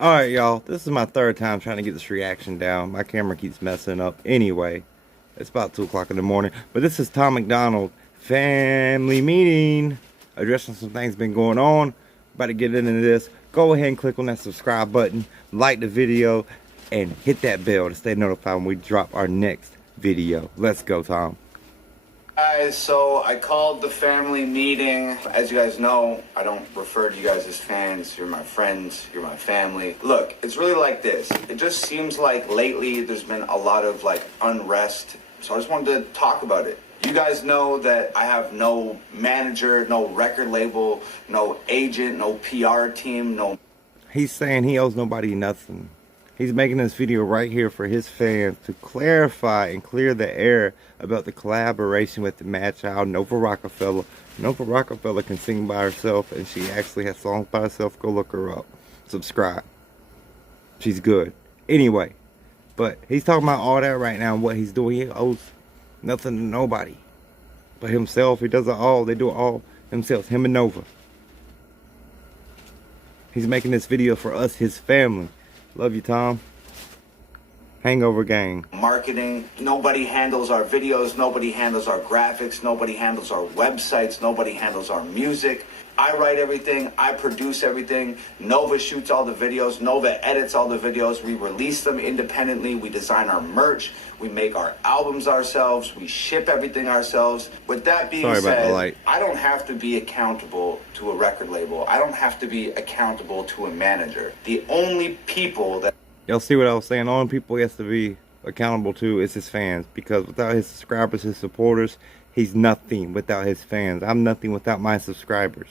Alright, y'all. This is my third time trying to get this reaction down. My camera keeps messing up anyway. It's about 2 o'clock in the morning. But this is Tom MacDonald family meeting. Addressing some things been going on. About to get into this. Go ahead and click on that subscribe button. Like the video. And hit that bell to stay notified when we drop our next video. Let's go, Tom. Guys, so I called the family meeting. As you guys know, I don't refer to you guys as fans. You're my friends, you're my family. Look, it's really like this. It just seems like lately there's been a lot of unrest. So I just wanted to talk about it. You guys know that I have no manager, no record label, no agent, no PR team, no... He's saying he owes nobody nothing. He's making this video right here for his fans to clarify and clear the air about the collaboration with the macdonald, Nova Rockefeller. Nova Rockefeller can sing by herself, and she actually has songs by herself. Go look her up. Subscribe. She's good. Anyway, but he's talking about all that right now and what he's doing. He owes nothing to nobody but himself. He does it all. They do it all themselves. Him and Nova. He's making this video for us, his family. Love you, Tom. Hangover gang. Marketing. Nobody handles our videos. Nobody handles our graphics. Nobody handles our websites. Nobody handles our music. I write everything. I produce everything. Nova shoots all the videos. Nova edits all the videos. We release them independently. We design our merch. We make our albums ourselves. We ship everything ourselves. With that being said, I don't have to be accountable to a record label. I don't have to be accountable to a manager. The only people that... Y'all see what I was saying? The only people he has to be accountable to is his fans. Because without his subscribers, his supporters, he's nothing without his fans. I'm nothing without my subscribers.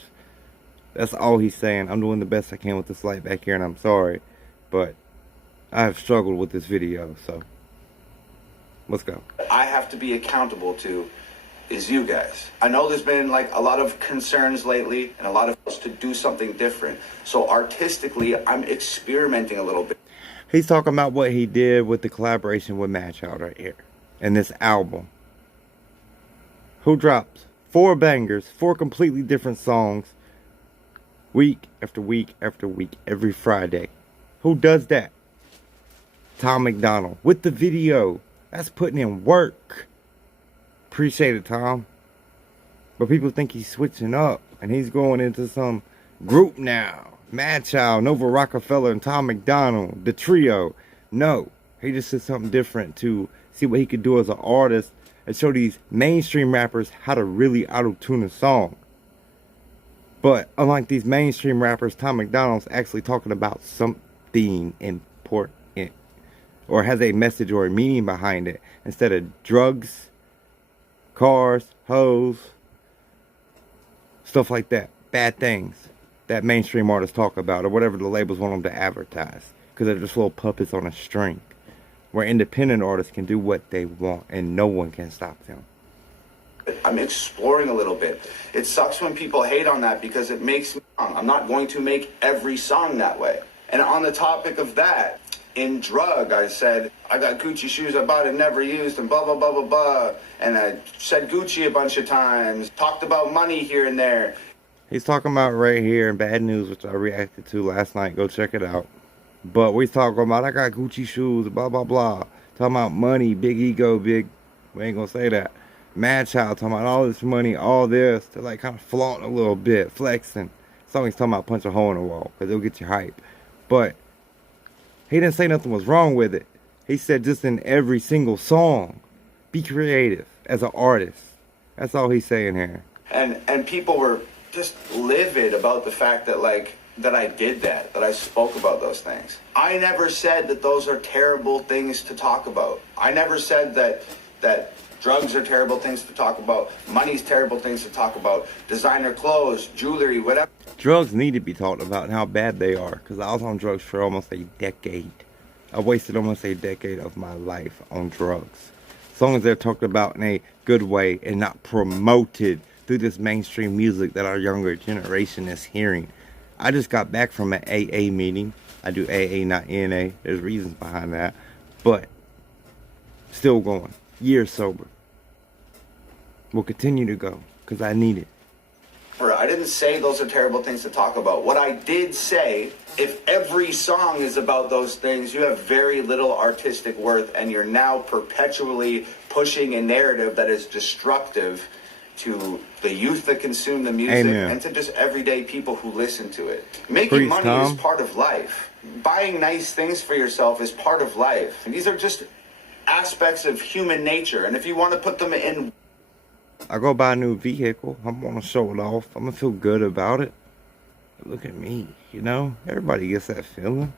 That's all he's saying. I'm doing the best I can with this light back here, and I'm sorry. But I have struggled with this video, so let's go. I have to be accountable to is you guys. I know there's been a lot of concerns lately and a lot of us to do something different. So artistically, I'm experimenting a little bit. He's talking about what he did with the collaboration with macdonald right here. And this album. Who drops 4 bangers, 4 completely different songs, week after week after week, every Friday. Who does that? Tom MacDonald. With the video. That's putting in work. Appreciate it, Tom. But people think he's switching up. And he's going into some group now. macdonald, Nova Rockefeller, and Tom MacDonald. The trio. No. He just did something different to see what he could do as an artist. And show these mainstream rappers how to really auto-tune a song. But unlike these mainstream rappers, Tom MacDonald's actually talking about something important. Or has a message or a meaning behind it. Instead of drugs, cars, hoes, stuff like that. Bad things that mainstream artists talk about. Or whatever the labels want them to advertise. Because they're just little puppets on a string. Where independent artists can do what they want. And no one can stop them. I'm exploring a little bit. It sucks when people hate on that because it makes me wrong. I'm not going to make every song that way. And on the topic of that, in Drug, I said, I got Gucci shoes I bought and never used and blah, blah, blah, blah, blah. And I said Gucci a bunch of times. Talked about money here and there. He's talking about right here in Bad News, which I reacted to last night. Go check it out. But we talking about, I got Gucci shoes, blah, blah, blah. Talking about money, big ego, big... We ain't gonna say that. macdonald talking about all this money, all this. They're kind of flaunting a little bit, flexing. Song he's talking about punch a hole in the wall, because it'll get you hype. But he didn't say nothing was wrong with it. He said just in every single song, be creative as an artist. That's all he's saying here. And people were just livid about the fact that that I did that I spoke about those things. I never said that those are terrible things to talk about. I never said that drugs are terrible things to talk about. Money's terrible things to talk about. Designer clothes, jewelry, whatever. Drugs need to be talked about and how bad they are. Because I was on drugs for almost a decade. I wasted almost a decade of my life on drugs. As long as they're talked about in a good way and not promoted through this mainstream music that our younger generation is hearing. I just got back from an AA meeting. I do AA, not NA. There's reasons behind that. But still going. Years sober. Will continue to go because I need it. I didn't say those are terrible things to talk about. What I did say, if every song is about those things, you have very little artistic worth, and you're now perpetually pushing a narrative that is destructive to the youth that consume the music. Amen. And to just everyday people who listen to it. Making Preach, money Tom. is part of life. Buying nice things for yourself is part of life. And these are just aspects of human nature. And if you want to put them in... I go buy a new vehicle, I'm gonna show it off, I'm gonna feel good about it. Look at me, you know? Everybody gets that feeling.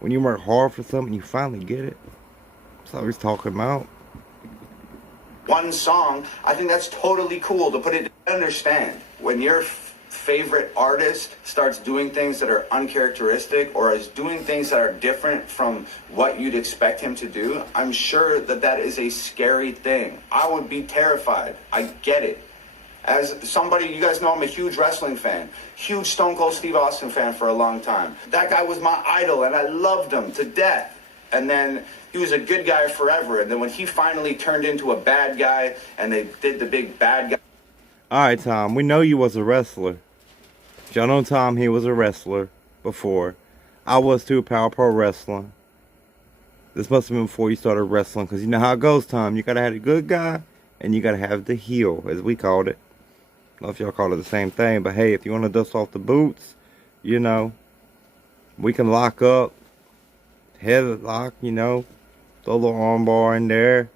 When you work hard for something, you finally get it. That's all he's talking about. one song, I think that's totally cool to put it. Understand, when your favorite artist starts doing things that are uncharacteristic or is doing things that are different from what you'd expect him to do, I'm sure that that is a scary thing. I would be terrified. I get it. As somebody, you guys know I'm a huge wrestling fan, huge Stone Cold Steve Austin fan for a long time. That guy was my idol and I loved him to death. And then he was a good guy forever. And then when he finally turned into a bad guy and they did the big bad guy. All right, Tom, we know you was a wrestler. Y'all know Tom, he was a wrestler before. I was too, Power Pro Wrestling. This must have been before you started wrestling, because you know how it goes, Tom. You got to have a good guy, and you got to have the heel, as we called it. I don't know if y'all call it the same thing, but hey, if you want to dust off the boots, you know, we can lock up, headlock, you know, throw a little arm bar in there,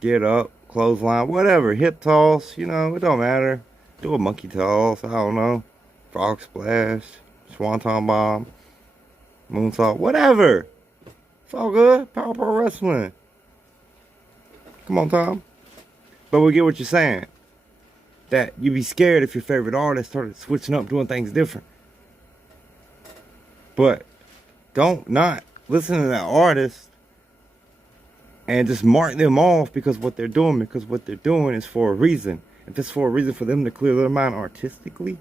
get up, clothesline, whatever, hip toss, you know, it don't matter. Do a monkey toss, I don't know, frog splash, swanton bomb, moonsault, whatever. It's all good. Power Pro Wrestling. Come on, Tom. But we get what you're saying. That you'd be scared if your favorite artist started switching up, doing things different. But don't not listen to that artist and just mark them off because what they're doing is for a reason. If it's for a reason for them to clear their mind artistically,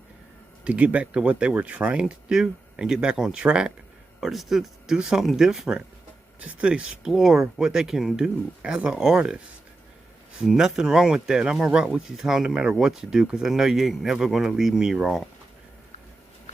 to get back to what they were trying to do and get back on track, or just to do something different, just to explore what they can do as an artist. There's nothing wrong with that. I'm gonna rock with you, Tom, no matter what you do, because I know you ain't never gonna leave me wrong.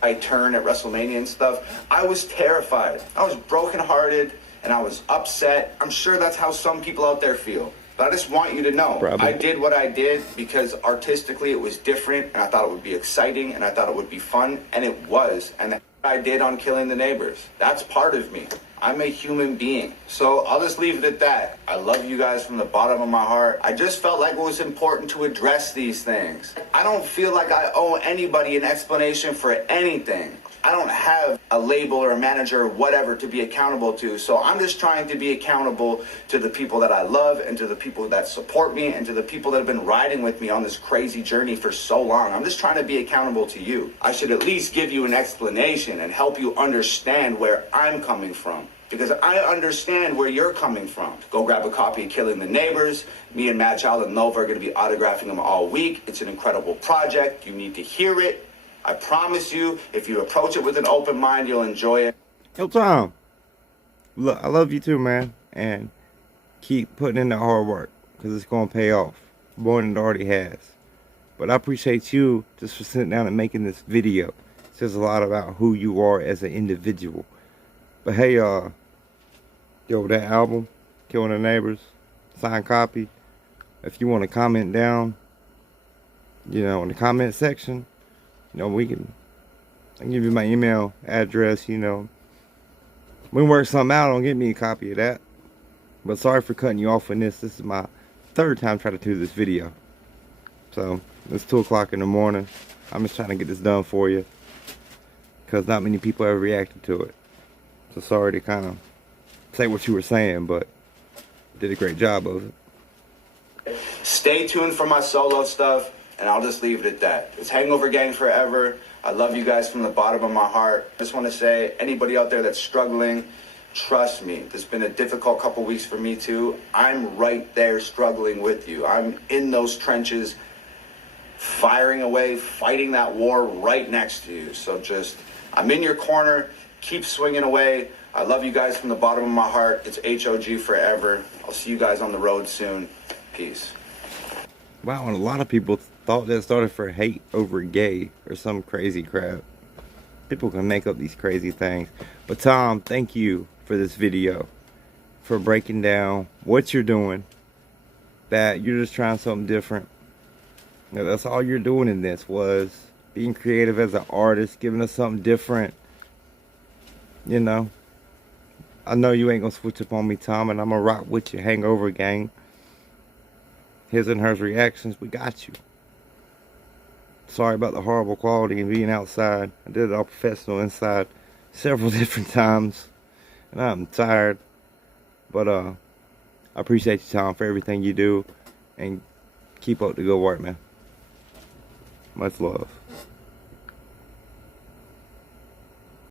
I turn at WrestleMania and stuff. I was terrified. I was brokenhearted and I was upset. I'm sure that's how some people out there feel. But I just want you to know, Probably. I did what I did because artistically it was different and I thought it would be exciting and I thought it would be fun, and it was. And that's what I did on Killing the Neighbors. That's part of me. I'm a human being. So I'll just leave it at that. I love you guys from the bottom of my heart. I just felt like it was important to address these things. I don't feel like I owe anybody an explanation for anything. I don't have a label or a manager or whatever to be accountable to. So I'm just trying to be accountable to the people that I love and to the people that support me and to the people that have been riding with me on this crazy journey for so long. I'm just trying to be accountable to you. I should at least give you an explanation and help you understand where I'm coming from, because I understand where you're coming from. Go grab a copy of Killing the Neighbors. Me and Madchild and Nova are going to be autographing them all week. It's an incredible project. You need to hear it. I promise you, if you approach it with an open mind, you'll enjoy it. Yo, Tom, look, I love you too, man, and keep putting in the hard work, because it's going to pay off more than it already has. But I appreciate you just for sitting down and making this video. It says a lot about who you are as an individual. But hey, yo, that album, Killing the Neighbors, signed copy. If you want to comment down, you know, in the comment section, you know, I can give you my email address, you know. We can work something out on get me a copy of that. But sorry for cutting you off on this. This is my third time trying to do this video. So, it's 2 o'clock in the morning. I'm just trying to get this done for you, because not many people have reacted to it. So sorry to kind of say what you were saying, but did a great job of it. Stay tuned for my solo stuff, and I'll just leave it at that. It's Hangover Gang forever. I love you guys from the bottom of my heart. I just want to say, anybody out there that's struggling, trust me, it's been a difficult couple weeks for me too. I'm right there struggling with you. I'm in those trenches, firing away, fighting that war right next to you. So just, I'm in your corner. Keep swinging away. I love you guys from the bottom of my heart. It's HOG forever. I'll see you guys on the road soon. Peace. Wow, and a lot of people thought that started for hate over gay or some crazy crap. People can make up these crazy things. But Tom, thank you for this video, for breaking down what you're doing, that you're just trying something different. You know, that's all you're doing in this, was being creative as an artist, giving us something different. You know, I know you ain't gonna switch up on me, Tom, and I'm gonna rock with you, Hangover Gang. His and Hers Reactions, we got you. Sorry about the horrible quality and being outside. I did it all professional inside several different times, and I'm tired. But I appreciate you, Tom, for everything you do, and keep up the good work, man. Much love.